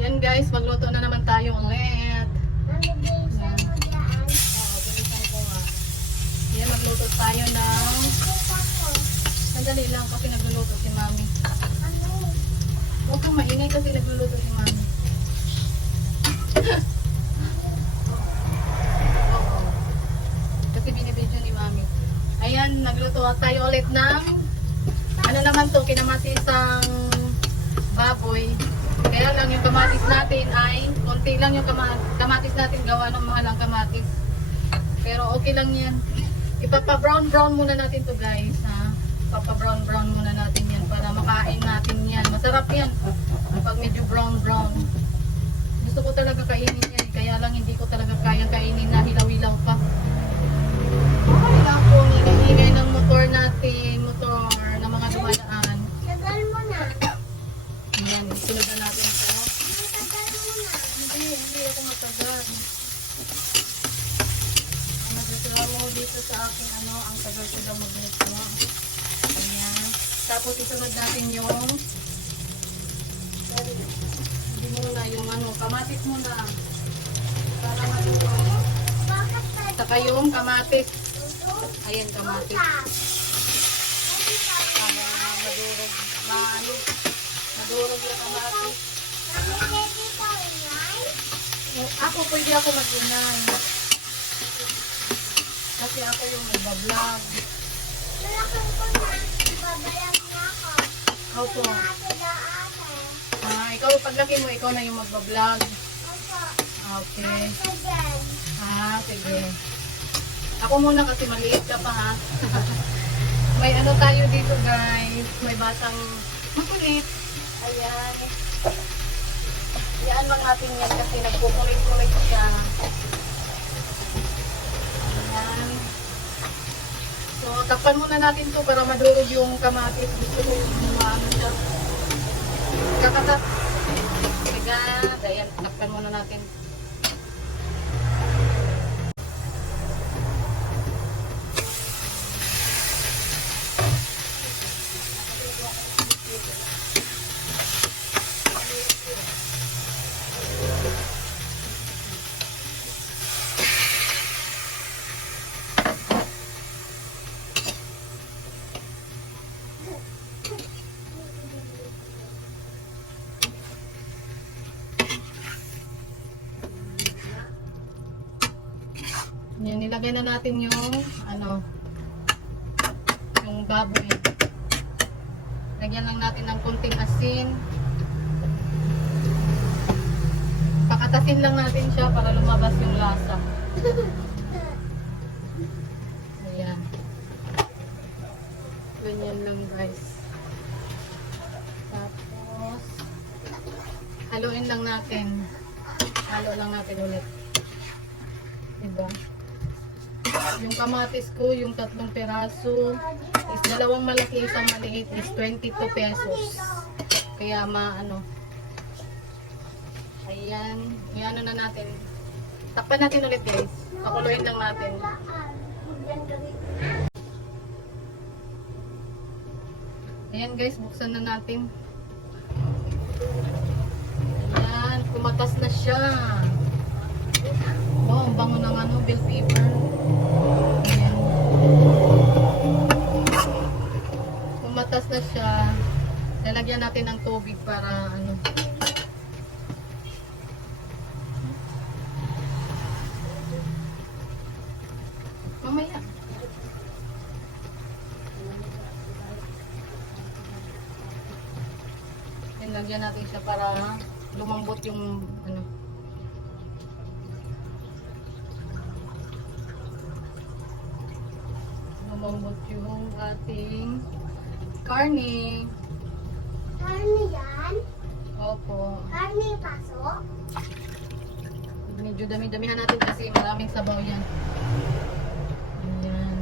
Yan guys, magluto na naman tayo ulit. Ano bilisan mo dyan? Oo, bilisan ko nga. Yan, magluto tayo ng... Sandali lang kasi nagluluto si Mami. Ano? Huwag kang maingay kasi nagluluto si Mami. Oo. Kasi binibidyo ni Mami. Ayan, nagluto tayo ulit ng... Ano naman to, kinamatisang baboy. Kaya lang yung kamatis natin ay konti lang yung kamatis natin gawa ng mga lang kamatis. Pero okay lang yan. Ipapa-brown-brown muna natin to guys. Ha? Ipapa-brown-brown muna natin yan para makain natin yan. Masarap yan kapag medyo brown-brown. Gusto ko talaga kainin yan. Kaya lang hindi ko talaga kayang kainin na hilaw-hilaw pa. Ay, ako, ingay ng motor natin. Motor na mga dumadaan. Tagal mo na. Ayan, sunod na natin ito. Tagal mo na. Hindi ako matagal. Ang nagreklamo dito sa akin, ang tagal ko daw magreklamo. Ayan. Tapos isunod natin yung hindi muna yung kamatis muna. Para maluto. Bakit tayo? Saka yung kamatis. Ayan, kamatis. Para madurog. Madurog yung kamatis. Ready ka inay? Ako pwede ako mag-inay. Kasi ako yung nagbablog. Malakang ko na. Babayag na ako. Opo. Ate na ate. Ikaw, paglaki mo, ikaw na yung magbablog. Opo. Okay. Ate dyan. Sige. Ako muna kasi maliit ka pa ha. May ano tayo dito guys. May batang makulit. Ayan. Iyaan lang natin yan kasi nagkukulit-kulit siya. Ayan. So, takpan muna natin to para madurog yung kamatis. Gusto ko maano siya. Kakatat. Agad. Ayan, takpan muna natin. Yan, nilagay na natin yung yung baboy. Lagyan lang natin ng kunting asin. Pakatasin lang natin siya para lumabas yung lasa. Ayan. Ganyan lang guys. Tapos haluin lang natin. Halo lang natin ulit. Diba? Yung kamatis ko, yung 3 peraso is 2 malaki, isang maliit is 22 pesos. Kaya ayan, ayan na natin. Takpan natin ulit guys. Pakuluin lang natin. Ayan guys, buksan na natin. Ayan, kumatas na siya. Oh, ang bango ng bell pepper. Ayan. Kumatas na siya. Lalagyan natin ng tubig para mamaya. Lagyan natin siya para lumambot yung lumambot yung ating karne. Karni yan? Opo. Karni pasok? Medyo dami-damihan natin kasi maraming sabaw yan. Ayan.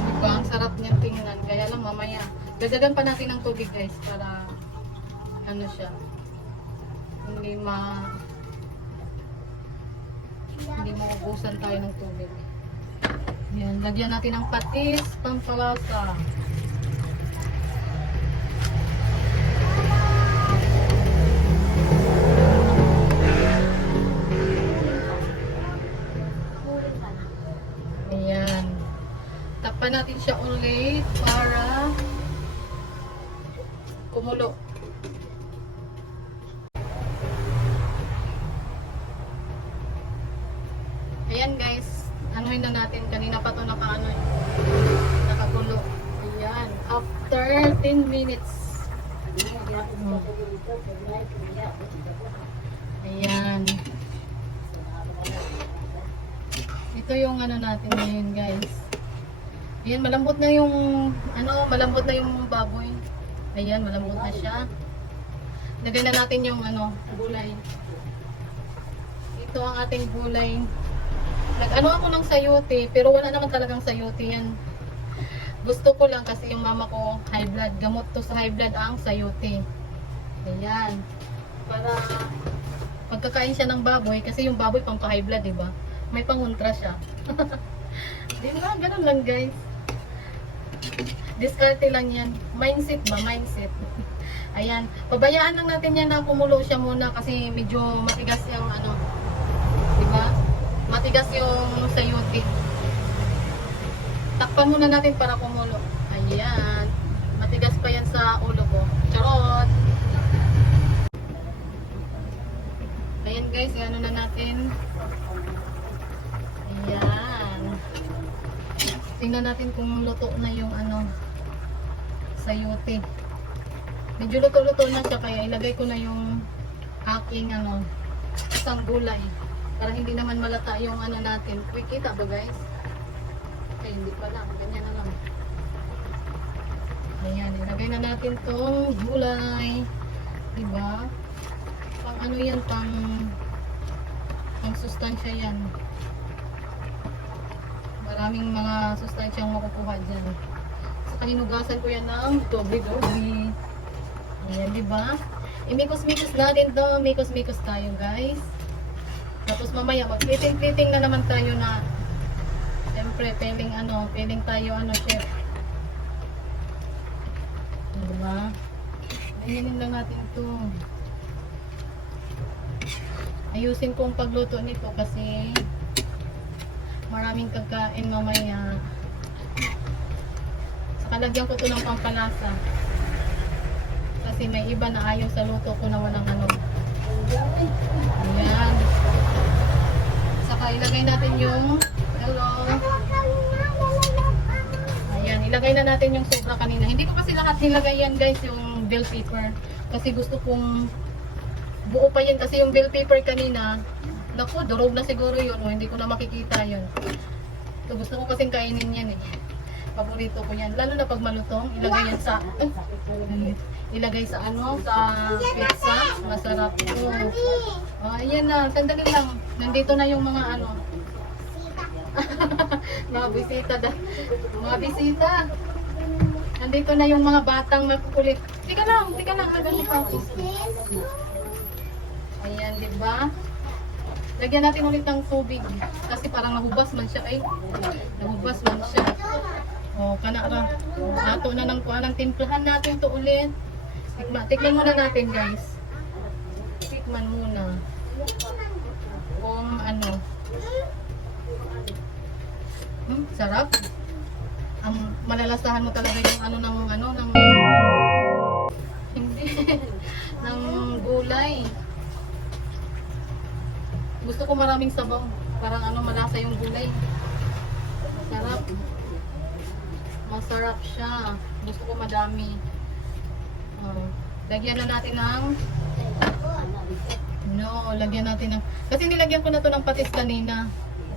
Diba? Ang sarap niyan tingnan. Kaya lang mamaya. Dagdagan pa natin ng tubig guys para siya. Hindi Hindi maubusan tayo ng tubig. Yan, lagyan natin ng patis, pampalasa. Ayan. Takpan natin siya ulit para kumulo. Ayan guys, anuhin na natin. Kanina pa ito nakakulo. Ayan, after 10 minutes. Ayan. Ito yung ano natin ngayon guys. Ayan, malambot na yung malambot na yung baboy. Ayan, malambot na siya. Lagay na natin yung gulay. Ito ang ating gulay. Nag-ano ako ng sayote, pero wala naman talagang sayote yan. Gusto ko lang kasi yung mama ko high blood. Gamot to sa high blood ang sayote. Ayan. Para pagkakain siya ng baboy, kasi yung baboy pang high blood, diba? May pangontra siya. Diba? Ganun lang guys. Diskarte lang yan. Mindset ba? Mindset. Ayan. Pabayaan lang natin yan na kumulo siya muna kasi medyo matigas yung diba? Matigas yung sayote. Takpan muna natin para kumulo. Ayan. Matigas pa yan sa ulo ko. Charot! Ayan guys, ano na natin. Ayan. Tingnan natin kung luto na yung sayote. Medyo luto-luto na siya kaya ilagay ko na yung aking isang gulay. Para hindi naman malata yung natin. Uy, kita ba guys? Ay, hindi pala. Ganyan na lang. Ayan, ilagay na natin tong gulay. Diba? Pang yan, pang sustansya yan. Maraming mga sustansyang makukuha dyan. Saka hinugasan ko yan ng doble-doble. Ayan, diba? Imikos-mikos natin to. Mikos-mikos tayo guys. Tapos mamaya mag-fitting na naman tayo na siyempre peling tayo chef. Diba? Ganyanin lang natin ito. Ayusin ko ang pagluto nito kasi maraming kakain mamaya. Saka lagyan ko ito ng pampalasa. Kasi may iba na ayaw sa luto ko na walang Ayan. Saka ilagay natin yung ayan, ilagay na natin yung sobra kanina. Hindi ko kasi lahat nilagay yan guys, yung bell pepper. Kasi gusto kong buo pa yan kasi yung bell pepper kanina. Naku, durog na siguro yun. Hindi ko na makikita yun. So, gusto ko kasing kainin yan eh. Paborito ko yan. Lalo na pag malutong, ilagay yan sa ilagay sa sa pizza. Masarap ito. Ayan na, sandali lang. Nandito na yung mga mga bisita mga bisita. Nandito na yung mga batang makukulit. Tika lang, naganito pa ako. Ayan, diba? Lagyan natin ulit ng tubig. Kasi parang nahubas man siya. Nahubas man siya. O, kanara. Ato na ng kuha ng timplahan natin to ulit. Tikman muna natin guys. Tikman muna. Kung sarap. Malalasahan mo talaga yung ng hindi ng gulay. Gusto ko maraming sabaw. Parang malasa yung gulay. Masarap. Masarap siya. Gusto ko madami. Lagyan na natin ng lagyan natin ng kasi nilagyan ko na to ng patis kanina.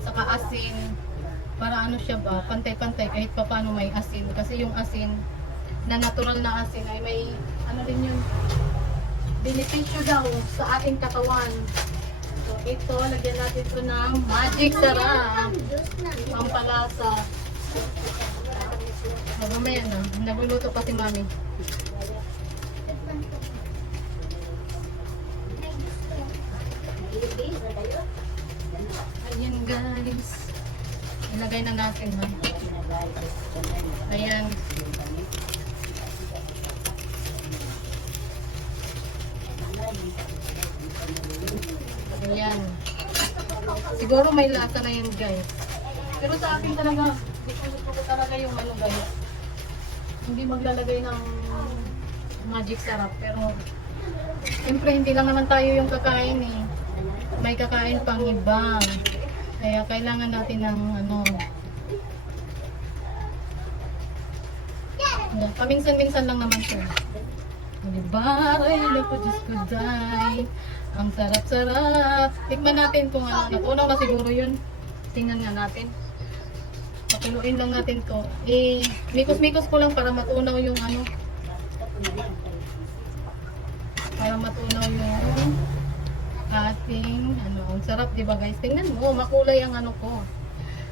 Saka asin. Para siya ba, pantay-pantay kahit pa paano may asin. Kasi yung asin, na natural na asin ay may din yun. Benepisyo daw sa ating katawan. So ito, lagyan natin ito ng magic sarap. Pampalasa. Mamaya na, nagluluto pa si mami. guys. Ilagay na natin ha. Ayan. Ayan. Siguro may lasa na yan guys. Pero sa akin talaga, gusto ko talaga yung ano guys. Hindi maglalagay ng magic sarap. Pero, siyempre hindi lang naman tayo yung kakain eh. May kakain pang iba. Kaya kailangan natin ng ano. Paminsan-minsan lang naman siya. Diba? Ay, naku, Diyos ko, day. Ang sarap-sarap. Tikman natin kung ano. Natunaw na siguro yun. Tingnan nga natin. Pakuluin lang natin to. Mikos-mikos ko lang para matunaw yung ano. Para matunaw yung ating ano. Ang sarap, diba guys? Tingnan mo, makulay ang ano ko.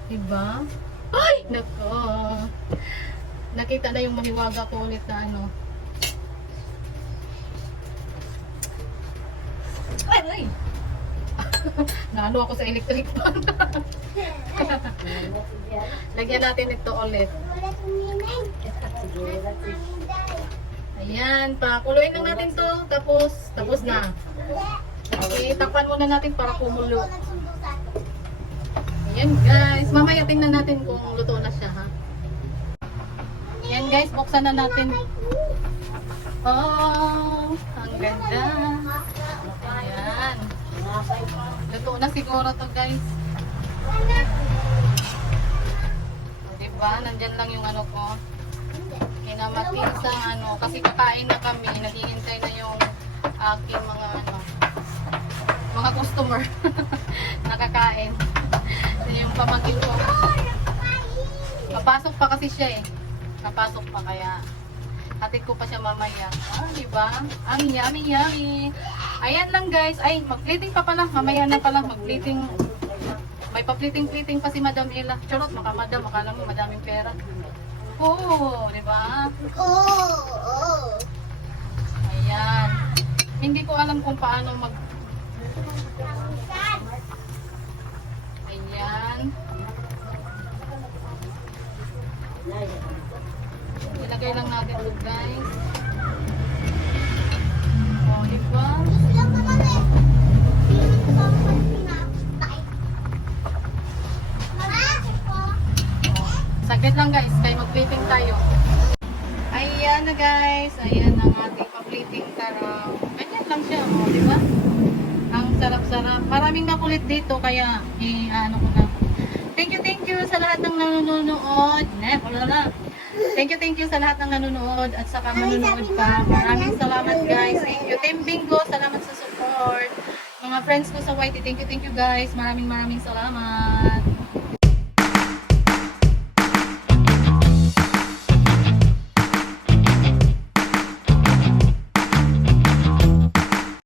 Diba? Ay, nako. Nakita na yung mahiwaga ko ulit na ano. Ay! Naano ako sa electric fan. Lagyan natin ito ulit. Ayan, pakuluin lang natin to. Tapos na. Okay, takpan muna natin para kumulo. Ayan guys, mamaya tingnan natin kung luto na siya ha. Ayan guys, buksan na natin. Oh, ang ganda. Ayan. Luto na siguro to guys. Diba? Nandyan lang yung ano ko. Kinamatin sa ano. Kasi kakain na kami. Naghihintay na yung aking mga ano. Mga customer. Nakakain. Yung pamangkin ko. Papasok pa kasi siya eh. Papasok pa kaya. Hatid ko pa siya mamaya. Ah, diba? Ang yummy, yummy. Ayan lang guys. Ay, mag-plating pa pala. Mamaya na pala mag-plating. May pa-plating-plating pa si Madam Ella. Charot, maka-madam. Akala mo madaming pera. Oo, diba? Oo. Ayan. Hindi ko alam kung paano mag... Ayan. Ilagay lang natin ito guys. O, diba? Saglit lang guys, kaya mag-plating tayo. Ayan na guys, ayan ang ating pa-plating taraw. Ganyan lang siya, o, di ba? Ang sarap-sarap. Maraming makulit dito, kaya ano ko na. Thank you sa lahat ng nanonood. Thank you sa lahat ng nanonood at saka manonood pa. Maraming salamat guys. Thank you. Team Bingo, salamat sa support. Mga friends ko sa YT, thank you guys. Maraming salamat.